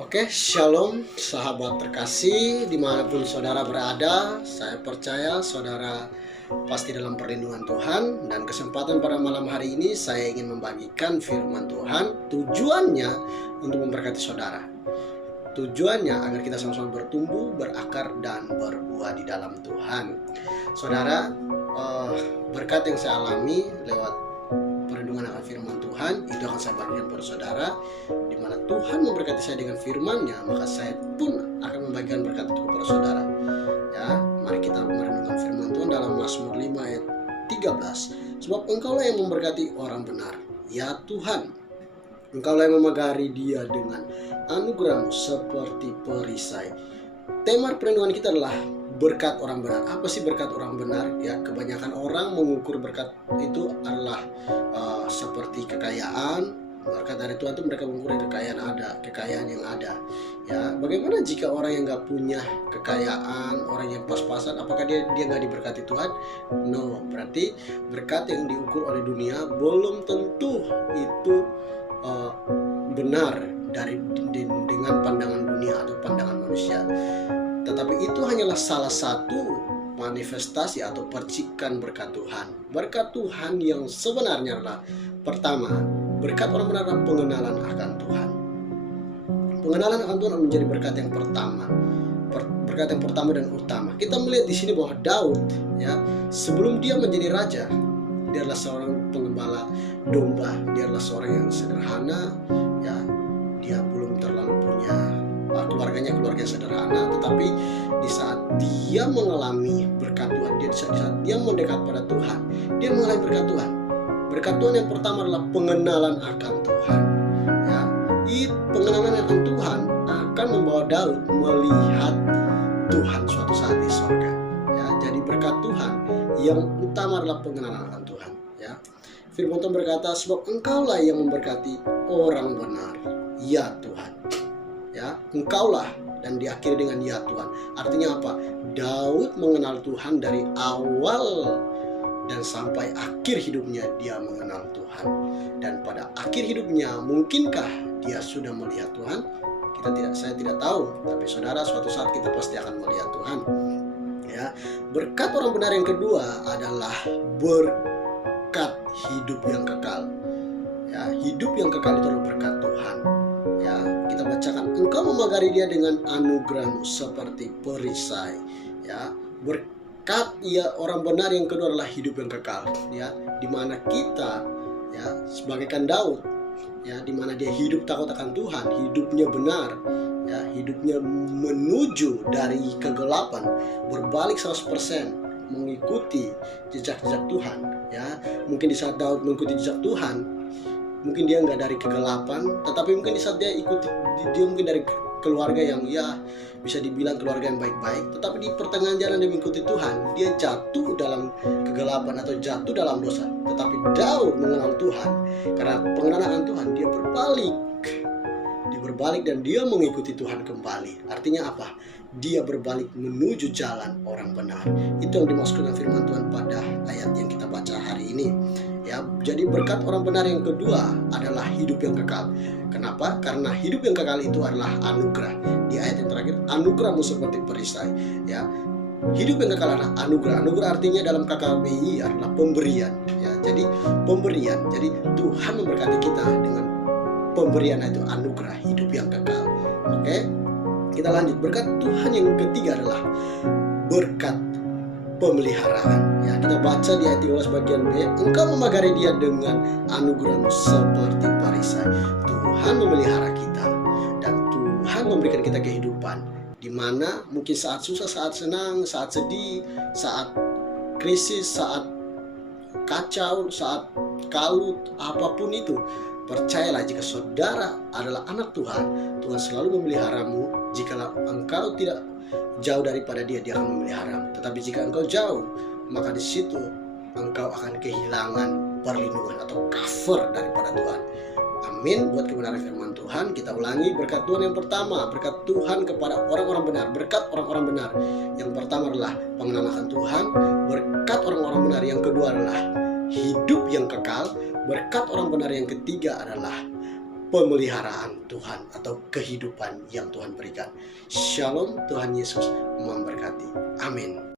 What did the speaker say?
Oke, shalom sahabat terkasih dimanapun saudara berada. Saya percaya saudara pasti dalam perlindungan Tuhan. Dan kesempatan pada malam hari ini saya ingin membagikan firman Tuhan. Tujuannya untuk memberkati saudara. Tujuannya agar kita sama-sama bertumbuh, berakar, dan berbuah di dalam Tuhan. Saudara, berkat yang saya alami lewat perlindungan akan firman Tuhan itu akan saya bagikan kepada saudara, di mana Tuhan memberkati saya dengan firman-Nya, maka saya pun akan membagikan berkat itu kepada saudara. Ya, mari kita merenungkan firman Tuhan dalam Mazmur 5 ayat 13. Sebab Engkaulah yang memberkati orang benar, ya Tuhan. Engkaulah yang memagari dia dengan anugerah-Mu seperti perisai. Tema perlindungan kita adalah berkat orang benar. Apa sih berkat orang benar? Ya, kebanyakan orang mengukur berkat itu adalah seperti kekayaan. Berkat dari Tuhan itu mereka mengukur kekayaan yang ada. Ya, bagaimana jika orang yang nggak punya kekayaan, orang yang pas-pasan, apakah dia nggak diberkati Tuhan? No, berarti berkat yang diukur oleh dunia belum tentu itu benar dengan pandangan dunia atau pandangan manusia. Tetapi itu hanyalah salah satu manifestasi atau percikan berkat Tuhan. Berkat Tuhan yang sebenarnya adalah pertama, berkat orang benar adalah pengenalan akan Tuhan. Pengenalan akan Tuhan menjadi berkat yang pertama. Berkat yang pertama dan utama. Kita melihat di sini bahwa Daud, ya, sebelum dia menjadi raja, dia adalah seorang pengembala domba. Dia adalah seorang yang sederhana, ya. Dia belum terlalu punya keluarga sederhana, tetapi di saat dia mengalami berkat Tuhan, di saat dia mendekat pada Tuhan, dia mengalami berkat Tuhan. Berkat Tuhan yang pertama adalah pengenalan akan Tuhan. Ya, pengenalan akan Tuhan akan membawa Daud melihat Tuhan suatu saat di surga. Ya, jadi berkat Tuhan yang utama adalah pengenalan akan Tuhan. Ya, firman Tuhan berkata, sebab Engkaulah yang memberkati orang benar, ya Tuhan. Ya, Engkaulah, dan diakhiri dengan ya Tuhan. Artinya apa? Daud mengenal Tuhan dari awal dan sampai akhir hidupnya dia mengenal Tuhan. Dan pada akhir hidupnya mungkinkah dia sudah melihat Tuhan? Saya tidak tahu, tapi saudara, suatu saat kita pasti akan melihat Tuhan. Ya, berkat orang benar yang kedua adalah berkat hidup yang kekal. Ya, hidup yang kekal itu adalah berkat Tuhan. Ya, kita bacakan, Engkau memagari dia dengan anugerah-Mu seperti perisai. Ya, berkat orang benar yang kedua adalah hidup yang kekal. Ya, di mana kita, ya, sebagaikan Daud, ya, di mana dia hidup takut akan Tuhan, hidupnya benar, ya, hidupnya menuju dari kegelapan, berbalik 100%, mengikuti jejak-jejak Tuhan. Ya, mungkin di saat Daud mengikuti jejak Tuhan, mungkin dia nggak dari kegelapan, tetapi mungkin di saat dia mungkin dari keluarga yang, ya, bisa dibilang keluarga yang baik-baik, tetapi di pertengahan jalan dia mengikuti Tuhan, dia jatuh dalam kegelapan atau jatuh dalam dosa. Tetapi Daud mengenal Tuhan, karena pengenalan Tuhan dia berbalik dan dia mengikuti Tuhan kembali. Artinya apa? Dia berbalik menuju jalan orang benar. Itu yang dimaksudkan firman Tuhan pada ayat yang kita baca hari ini. Ya, jadi berkat orang benar yang kedua adalah hidup yang kekal. Kenapa? Karena hidup yang kekal itu adalah anugerah. Di ayat yang terakhir, anugerah-Mu seperti perisai. Ya, hidup yang kekal adalah anugerah. Anugerah artinya dalam KKBI adalah pemberian. Ya, jadi pemberian. Jadi Tuhan memberkati kita dengan pemberian, itu anugerah hidup yang kekal. Oke, kita lanjut. Berkat Tuhan yang ketiga adalah berkat pemeliharaan. Ya, kita baca di ayat 13 bagian B, Engkau memagari dia dengan anugerah-Mu seperti perisai. Tuhan memelihara kita dan Tuhan memberikan kita kehidupan di mana mungkin saat susah, saat senang, saat sedih, saat krisis, saat kacau, saat kalut, apapun itu, percayalah, jika saudara adalah anak Tuhan, Tuhan selalu memeliharamu. Jikalau engkau tidak jauh daripada dia akan memeliharamu. Tetapi jika engkau jauh, maka di situ engkau akan kehilangan perlindungan atau cover daripada Tuhan. Amin. Buat kebenaran firman Tuhan, kita ulangi. Berkat Tuhan yang pertama, berkat Tuhan kepada orang-orang benar. Berkat orang-orang benar yang pertama adalah pengenalan akan Tuhan. Berkat orang-orang benar yang kedua adalah hidup yang kekal. Berkat orang benar yang ketiga adalah pemeliharaan Tuhan atau kehidupan yang Tuhan berikan. Shalom, Tuhan Yesus memberkati. Amin.